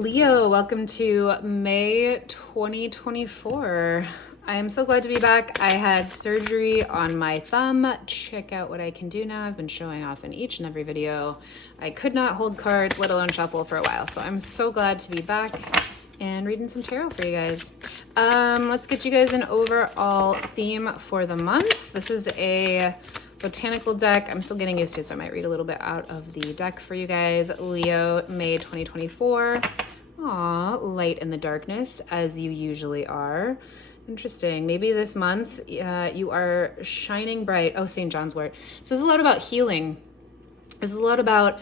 Leo, welcome to May 2024. I am so glad to be back. I had surgery on my thumb. Check out what I can do now. I've been showing off in each and every video. I could not hold cards, let alone shuffle for a while. So I'm so glad to be back and reading some tarot for you guys. Let's get you guys an overall theme for the month. This is a botanical deck. I'm still getting used to, so I might read a little bit out of the deck for you guys. Leo, May 2024. Aw, light in the darkness, as you usually are. Interesting. Maybe this month you are shining bright. Oh, St. John's wort. So it's a lot about healing. It's a lot about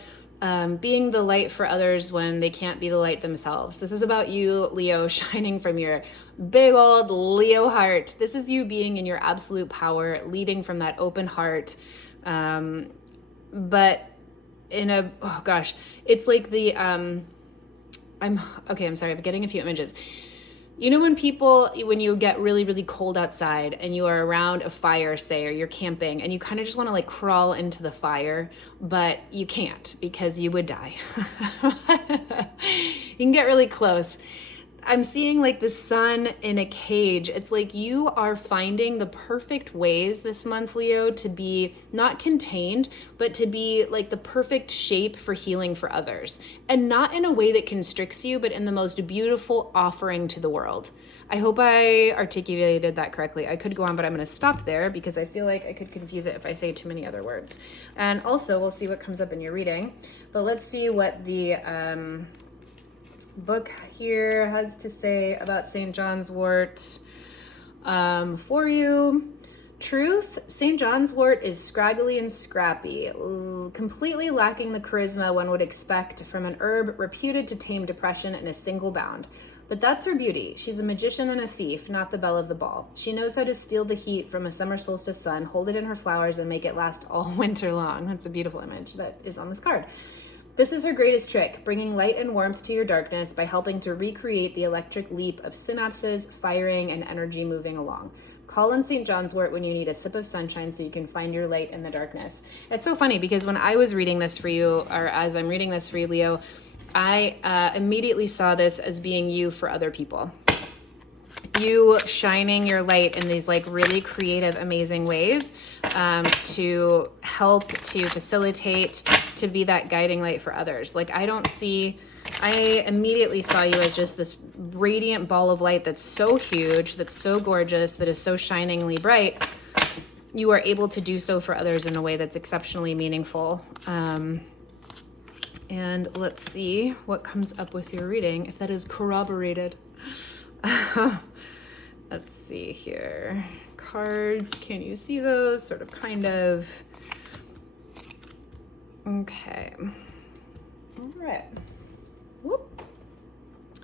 being the light for others when they can't be the light themselves. This is about you, Leo, shining from your big old Leo heart. This is you being in your absolute power, leading from that open heart. But in a, oh gosh, it's like the, I'm sorry, I'm getting a few images. You know, when you get really, really cold outside and you are around a fire, say, or you're camping and you kind of just want to like crawl into the fire, but you can't because you would die. You can get really close. I'm seeing like the sun in a cage. It's like you are finding the perfect ways this month, Leo, to be not contained, but to be like the perfect shape for healing for others. And not in a way that constricts you, but in the most beautiful offering to the world. I hope I articulated that correctly. I could go on, but I'm going to stop there because I feel like I could confuse it if I say too many other words. And also, we'll see what comes up in your reading. But let's see what the book here has to say about St. John's wort for you. Truth, St. John's wort is scraggly and scrappy, completely lacking the charisma one would expect from an herb reputed to tame depression in a single bound. But that's her beauty. She's a magician and a thief, not the belle of the ball. She knows how to steal the heat from a summer solstice sun, hold it in her flowers, and make it last all winter long. That's a beautiful image that is on this card. This is her greatest trick, bringing light and warmth to your darkness by helping to recreate the electric leap of synapses, firing, and energy moving along. Call on St. John's wort when you need a sip of sunshine so you can find your light in the darkness. It's so funny because when I was reading this for you, or as I'm reading this for you, Leo, I immediately saw this as being you for other people. You shining your light in these like really creative, amazing ways to help, to facilitate, to be that guiding light for others. Like I immediately saw you as just this radiant ball of light that's so huge, that's so gorgeous, that is so shiningly bright. You are able to do so for others in a way that's exceptionally meaningful. And let's see what comes up with your reading, if that is corroborated. Let's see here. Cards, can you see those? Sort of, kind of. Okay. All right. Whoop.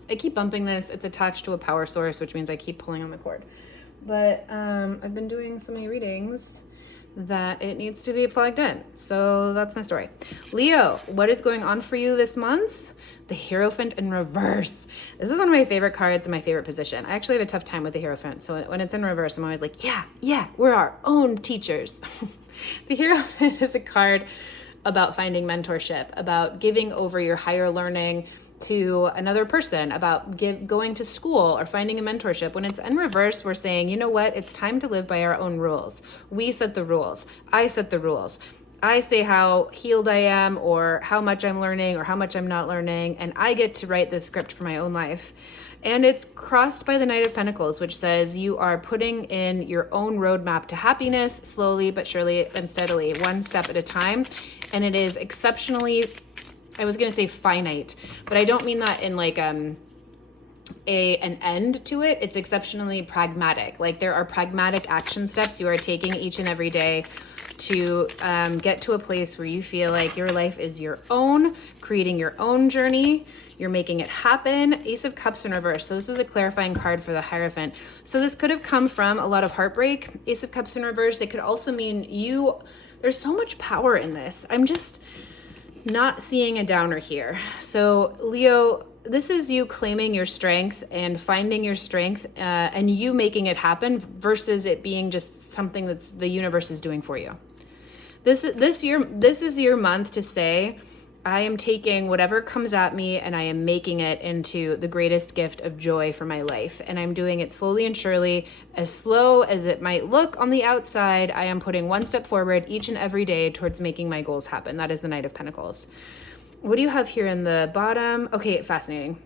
I keep bumping this. It's attached to a power source, which means I keep pulling on the cord. But I've been doing so many readings that it needs to be plugged in. So that's my story. Leo, what is going on for you this month? The Hierophant in reverse. This is one of my favorite cards in my favorite position. I actually have a tough time with the Hierophant. So when it's in reverse, I'm always like, yeah, we're our own teachers. The Hierophant is a card about finding mentorship, about giving over your higher learning to another person, about going to school or finding a mentorship. When it's in reverse, we're saying, you know what? It's time to live by our own rules. We set the rules. I set the rules. I say how healed I am or how much I'm learning or how much I'm not learning, and I get to write this script for my own life. And it's crossed by the Knight of Pentacles, which says you are putting in your own roadmap to happiness, slowly but surely and steadily, one step at a time. And it is exceptionally, I was going to say finite, but I don't mean that in like an end to it. It's exceptionally pragmatic. Like there are pragmatic action steps you are taking each and every day to get to a place where you feel like your life is your own, creating your own journey. You're making it happen. Ace of Cups in reverse. So this was a clarifying card for the Hierophant. So this could have come from a lot of heartbreak. Ace of Cups in reverse. It could also mean there's so much power in this. I'm just not seeing a downer here. So Leo, this is you claiming your strength and finding your strength and you making it happen versus it being just something that's the universe is doing for you. This is your month to say, I am taking whatever comes at me and I am making it into the greatest gift of joy for my life. And I'm doing it slowly and surely, as slow as it might look on the outside. I am putting one step forward each and every day towards making my goals happen. That is the Knight of Pentacles. What do you have here in the bottom? Okay, fascinating.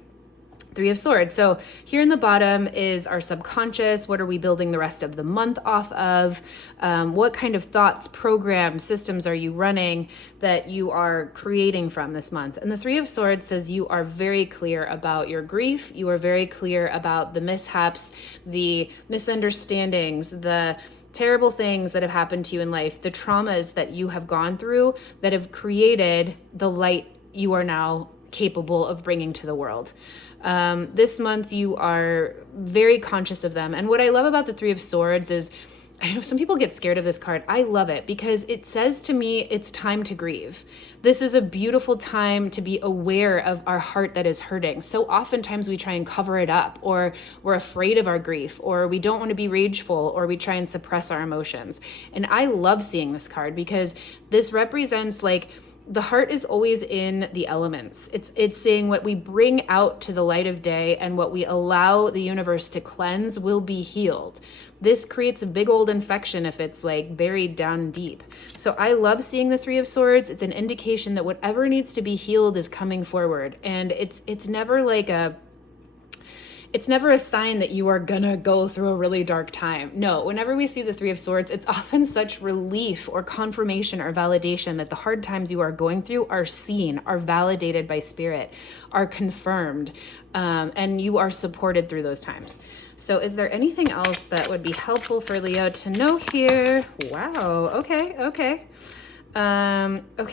Three of Swords. So here in the bottom is our subconscious. What are we building the rest of the month off of? What kind of thoughts, programs, systems are you running that you are creating from this month? And the Three of Swords says you are very clear about your grief. You are very clear about the mishaps, the misunderstandings, the terrible things that have happened to you in life, the traumas that you have gone through that have created the light you are now capable of bringing to the world. This month you are very conscious of them. And what I love about the Three of Swords is, I know some people get scared of this card. I love it because it says to me, it's time to grieve. This is a beautiful time to be aware of our heart that is hurting. So oftentimes we try and cover it up, or we're afraid of our grief, or we don't want to be rageful, or we try and suppress our emotions. And I love seeing this card because this represents like, the heart is always in the elements. It's saying what we bring out to the light of day and what we allow the universe to cleanse will be healed. This creates a big old infection if it's like buried down deep. So I love seeing the Three of Swords. It's an indication that whatever needs to be healed is coming forward. And it's never like it's never a sign that you are gonna go through a really dark time. No, whenever we see the Three of Swords, it's often such relief or confirmation or validation that the hard times you are going through are seen, are validated by spirit, are confirmed, and you are supported through those times. So is there anything else that would be helpful for Leo to know here? Wow, okay,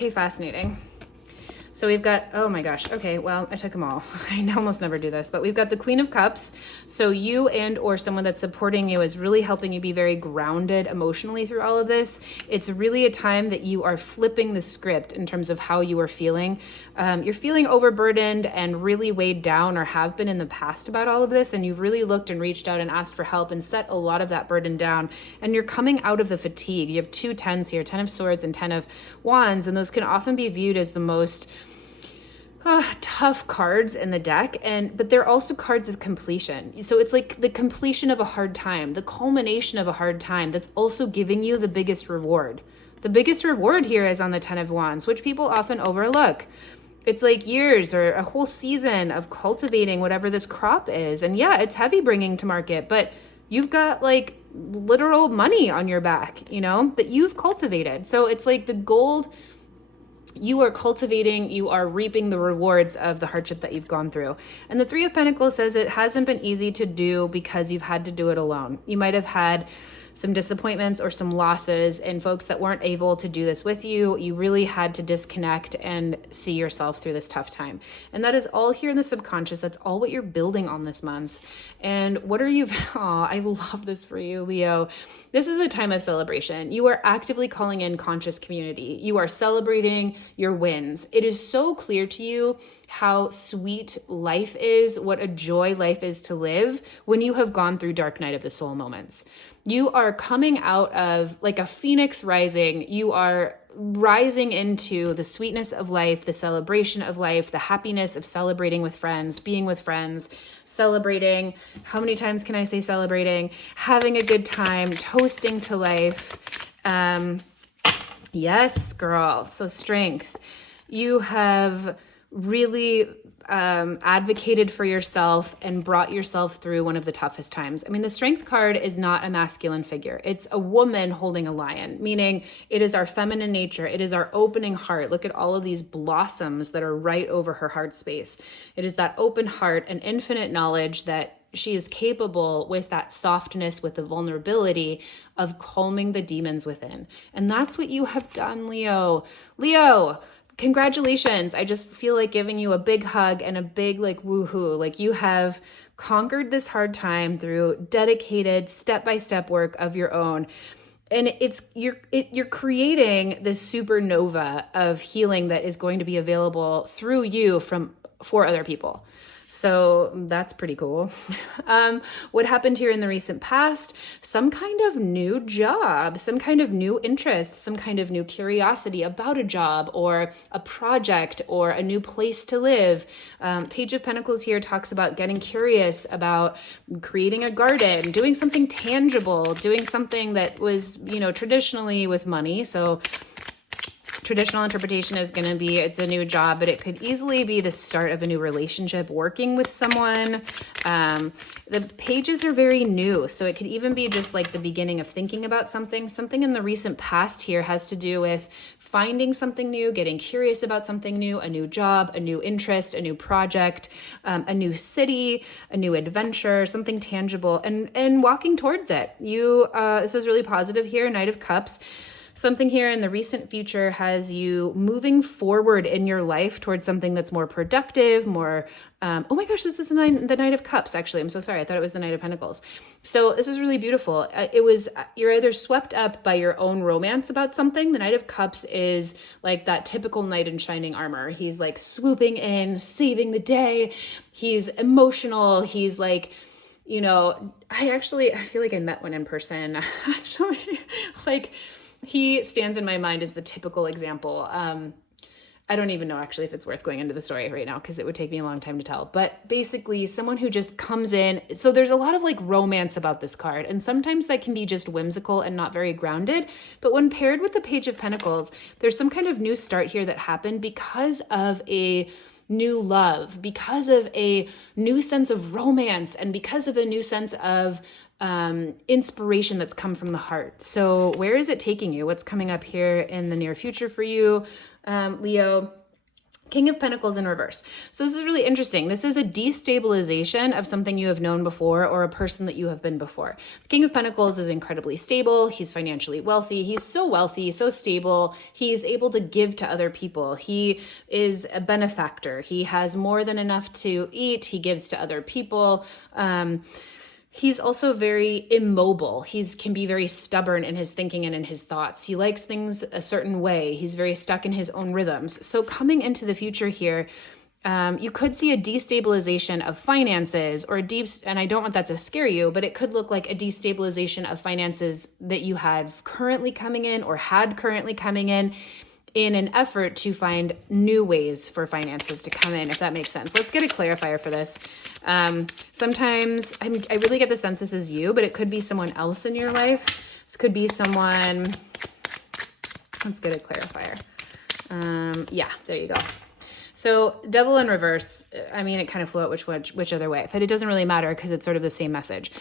fascinating. So we've got, oh my gosh, okay, well, I took them all. I almost never do this, but we've got the Queen of Cups. So you and or someone that's supporting you is really helping you be very grounded emotionally through all of this. It's really a time that you are flipping the script in terms of how you are feeling. You're feeling overburdened and really weighed down, or have been in the past about all of this, and you've really looked and reached out and asked for help and set a lot of that burden down, and you're coming out of the fatigue. You have two tens here, 10 of Swords and 10 of Wands, and those can often be viewed as the most tough cards in the deck, but they're also cards of completion. So it's like the completion of a hard time, the culmination of a hard time that's also giving you the biggest reward. The biggest reward here is on the 10 of Wands, which people often overlook. It's like years or a whole season of cultivating whatever this crop is. And yeah, it's heavy bringing to market, but you've got like literal money on your back, that you've cultivated. So it's like the gold you are cultivating, you are reaping the rewards of the hardship that you've gone through. And the Three of Pentacles says it hasn't been easy to do because you've had to do it alone. You might have had some disappointments or some losses and folks that weren't able to do this with you. You really had to disconnect and see yourself through this tough time. And that is all here in the subconscious. That's all what you're building on this month. And what are you, I love this for you, Leo. This is a time of celebration. You are actively calling in conscious community. You are celebrating your wins. It is so clear to you how sweet life is, what a joy life is to live when you have gone through dark night of the soul moments. You are coming out of like a phoenix rising. You are rising into the sweetness of life, the celebration of life, the happiness of celebrating with friends, being with friends, celebrating. How many times can I say celebrating? Having a good time, toasting to life. Yes, girl. So strength. You have really advocated for yourself and brought yourself through one of the toughest times. I mean, the Strength card is not a masculine figure. It's a woman holding a lion, meaning it is our feminine nature. It is our opening heart. Look at all of these blossoms that are right over her heart space. It is that open heart and infinite knowledge that she is capable with that softness, with the vulnerability of calming the demons within. And that's what you have done, Leo. Leo, congratulations. I just feel like giving you a big hug and a big like woohoo. Like you have conquered this hard time through dedicated step-by-step work of your own. And you're creating this supernova of healing that is going to be available through you for other people. So that's pretty cool. What happened here in the recent past? Some kind of new job, some kind of new interest, some kind of new curiosity about a job or a project or a new place to live. Page of Pentacles here talks about getting curious about creating a garden, doing something tangible, doing something that was, traditionally with money. So traditional interpretation is going to be it's a new job, but it could easily be the start of a new relationship, working with someone. The pages are very new, so it could even be just like the beginning of thinking about something. Something in the recent past here has to do with finding something new, getting curious about something new, a new job, a new interest, a new project, a new city, a new adventure, something tangible, and walking towards it. This is really positive here, Knight of Cups. Something here in the recent future has you moving forward in your life towards something that's more productive, more, oh my gosh, this is the Knight of Cups, actually. I'm so sorry. I thought it was the Knight of Pentacles. So this is really beautiful. You're either swept up by your own romance about something. The Knight of Cups is like that typical knight in shining armor. He's like swooping in, saving the day. He's emotional. He's like, I feel like I met one in person. Actually, like, he stands in my mind as the typical example. I don't even know actually if it's worth going into the story right now because it would take me a long time to tell. But basically someone who just comes in. So there's a lot of like romance about this card. And sometimes that can be just whimsical and not very grounded. But when paired with the Page of Pentacles, there's some kind of new start here that happened because of a new love, because of a new sense of romance, and because of a new sense of inspiration that's come from the heart. So where is it taking you? What's coming up here in the near future for you, Leo? King of Pentacles in reverse. So this is really interesting. This is a destabilization of something you have known before or a person that you have been before. The King of Pentacles is incredibly stable. He's financially wealthy. He's so wealthy, so stable. He's able to give to other people. He is a benefactor. He has more than enough to eat. He gives to other people. He's also very immobile. He can be very stubborn in his thinking and in his thoughts. He likes things a certain way. He's very stuck in his own rhythms. So coming into the future here, you could see a destabilization of finances or and I don't want that to scare you, but it could look like a destabilization of finances that you have currently coming in or had currently coming in an effort to find new ways for finances to come in, if that makes sense. Let's get a clarifier for this. Sometimes I really get the sense this is you, but it could be someone else in your life. This could be someone, let's get a clarifier. Yeah, there you go. So Devil in reverse, it kind of flew out which other way, but it doesn't really matter because it's sort of the same message.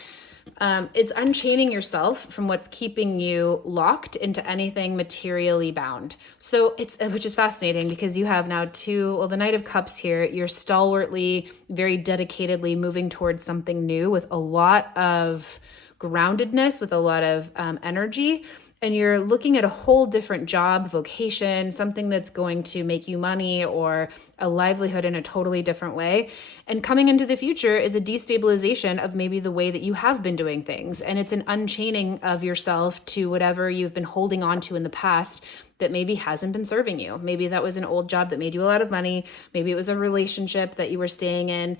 It's unchaining yourself from what's keeping you locked into anything materially bound. So which is fascinating because you have now the Knight of Cups here. You're stalwartly, very dedicatedly moving towards something new with a lot of groundedness, with a lot of energy. And you're looking at a whole different job, vocation, something that's going to make you money or a livelihood in a totally different way. And coming into the future is a destabilization of maybe the way that you have been doing things. And it's an unchaining of yourself to whatever you've been holding on to in the past that maybe hasn't been serving you. Maybe that was an old job that made you a lot of money. Maybe it was a relationship that you were staying in.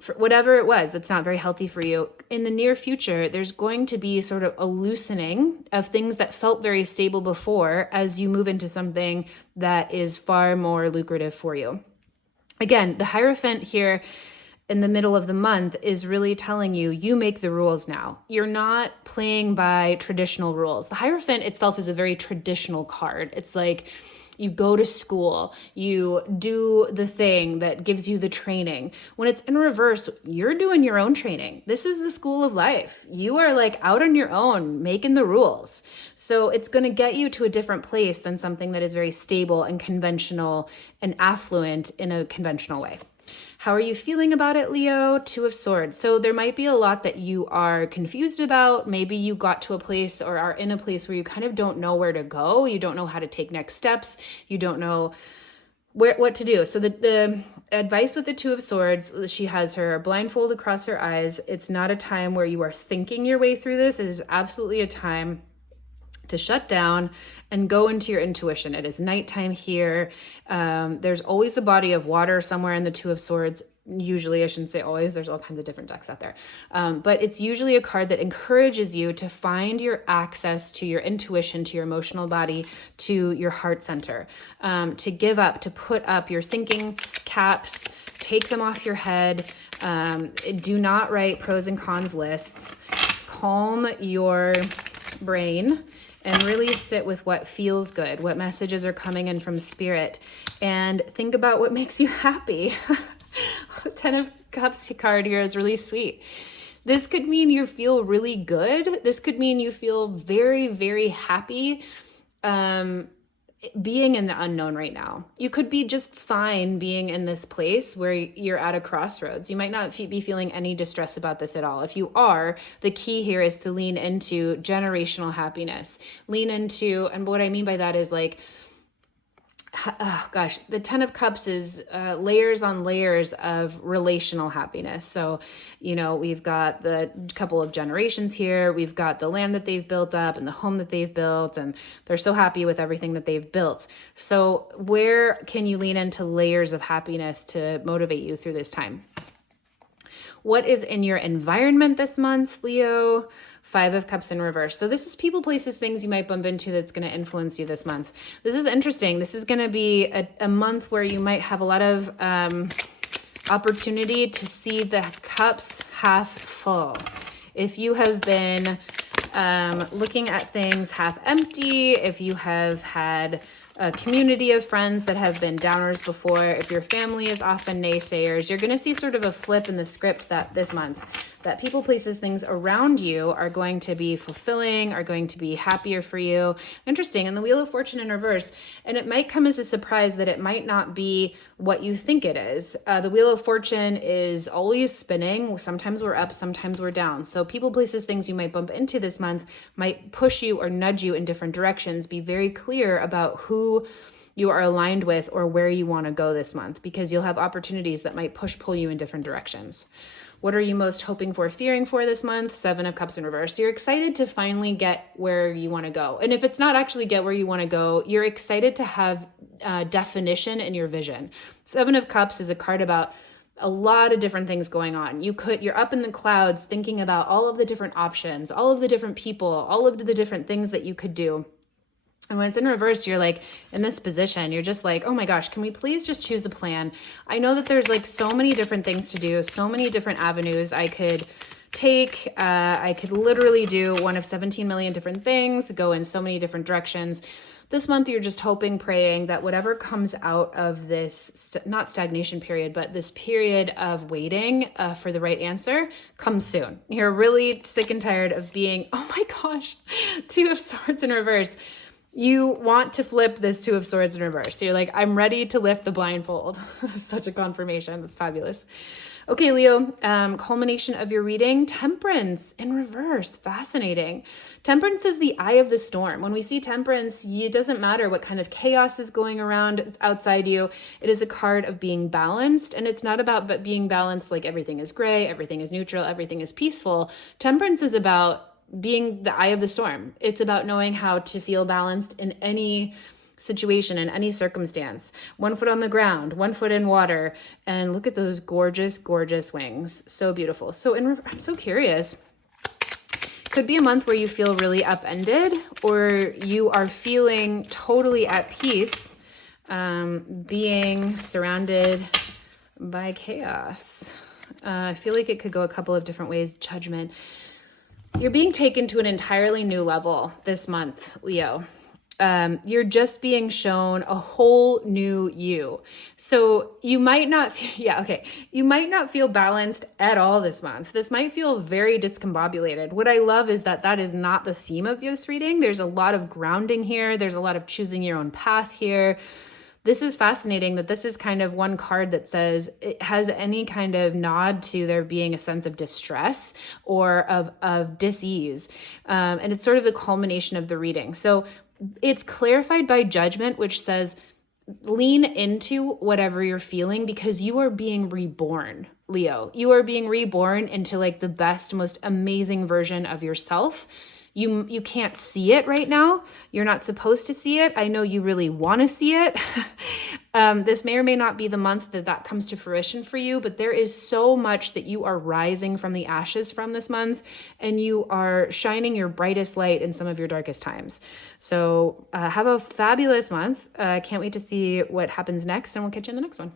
For whatever it was that's not very healthy for you. In the near future, there's going to be sort of a loosening of things that felt very stable before as you move into something that is far more lucrative for you. Again, the Hierophant here in the middle of the month is really telling you make the rules now. You're not playing by traditional rules. The Hierophant itself is a very traditional card. It's like, you go to school, you do the thing that gives you the training. When it's in reverse, you're doing your own training. This is the school of life. You are like out on your own, making the rules. So it's going to get you to a different place than something that is very stable and conventional and affluent in a conventional way. How are you feeling about it, Leo? Two of Swords. So there might be a lot that you are confused about. Maybe you got to a place or are in a place where you kind of don't know where to go. You don't know how to take next steps. You don't know what to do. So the advice with the Two of Swords, she has her blindfold across her eyes. It's not a time where you are thinking your way through this. It is absolutely a time to shut down and go into your intuition. It is nighttime here. There's always a body of water somewhere in the Two of Swords usually, I shouldn't say always, there's all kinds of different decks out there. But it's usually a card that encourages you to find your access to your intuition, to your emotional body, to your heart center, to give up, to put up your thinking caps, take them off your head. Do not write pros and cons lists. Calm your brain and really sit with what feels good, what messages are coming in from spirit, and think about what makes you happy. 10 of Cups card here is really sweet. This could mean you feel really good. This could mean you feel very, very happy being in the unknown right now. You could be just fine being in this place where you're at a crossroads. You might not be feeling any distress about this at all. If you are, the key here is to lean into generational happiness. Lean into, and what I mean by that is like, oh gosh, the 10 of Cups is layers on layers of relational happiness. So, you know, we've got the couple of generations here. We've got the land that they've built up and the home that they've built, and they're so happy with everything that they've built. So where can you lean into layers of happiness to motivate you through this time? What is in your environment this month, Leo? 5 of Cups in reverse. So this is people, places, things you might bump into that's going to influence you this month. This is interesting. This is going to be a month where you might have a lot of opportunity to see the cups half full. If you have been looking at things half empty, if you have had a community of friends that have been downers before, if your family is often naysayers, you're going to see sort of a flip in the script that this month, that people, places, things around you are going to be fulfilling, are going to be happier for you. Interesting. And the Wheel of Fortune in reverse. And it might come as a surprise that it might not be what you think it is. The Wheel of Fortune is always spinning. Sometimes we're up, sometimes we're down. So people, places, things you might bump into this month might push you or nudge you in different directions. Be very clear about who you are aligned with or where you want to go this month, because you'll have opportunities that might pull you in different directions. What are you most hoping for, fearing for this month? 7 of Cups in reverse. You're excited to finally get where you want to go. And if it's not actually get where you want to go, you're excited to have definition in your vision. 7 of Cups is a card about a lot of different things going on. You're up in the clouds thinking about all of the different options, all of the different people, all of the different things that you could do. And when it's in reverse, you're like in this position, you're just like, oh my gosh, can we please just choose a plan? I know that there's like so many different things to do, so many different avenues I could take. I could literally do one of 17 million different things, go in so many different directions. This month, you're just hoping, praying that whatever comes out of this, not stagnation period, but this period of waiting for the right answer comes soon. You're really sick and tired of being, oh my gosh, 2 of Swords in reverse. You want to flip this 2 of Swords in reverse. So you're like, I'm ready to lift the blindfold. Such a confirmation. That's fabulous. Okay, Leo, culmination of your reading, Temperance in reverse. Fascinating. Temperance is the eye of the storm. When we see Temperance, it doesn't matter what kind of chaos is going around outside you. It is a card of being balanced, and it's not about being balanced like everything is gray, everything is neutral, everything is peaceful. Temperance is about being the eye of the storm. It's about knowing how to feel balanced in any situation, in any circumstance. 1 foot on the ground, 1 foot in water, and look at those gorgeous, gorgeous wings. So beautiful. So I'm so curious. Could be a month where you feel really upended, or you are feeling totally at peace, being surrounded by chaos. I feel like it could go a couple of different ways. Judgment. You're being taken to an entirely new level this month, Leo. You're just being shown a whole new you. So you might not, you might not feel balanced at all this month. This might feel very discombobulated. What I love is that is not the theme of this reading. There's a lot of grounding here. There's a lot of choosing your own path here. This is fascinating that this is kind of one card that says it has any kind of nod to there being a sense of distress or of dis-ease. And it's sort of the culmination of the reading. So it's clarified by Judgment, which says lean into whatever you're feeling because you are being reborn, Leo. You are being reborn into like the best, most amazing version of yourself. You can't see it right now. You're not supposed to see it. I know you really want to see it. This may or may not be the month that comes to fruition for you, but there is so much that you are rising from the ashes from this month, and you are shining your brightest light in some of your darkest times. So have a fabulous month. Can't wait to see what happens next, and we'll catch you in the next one.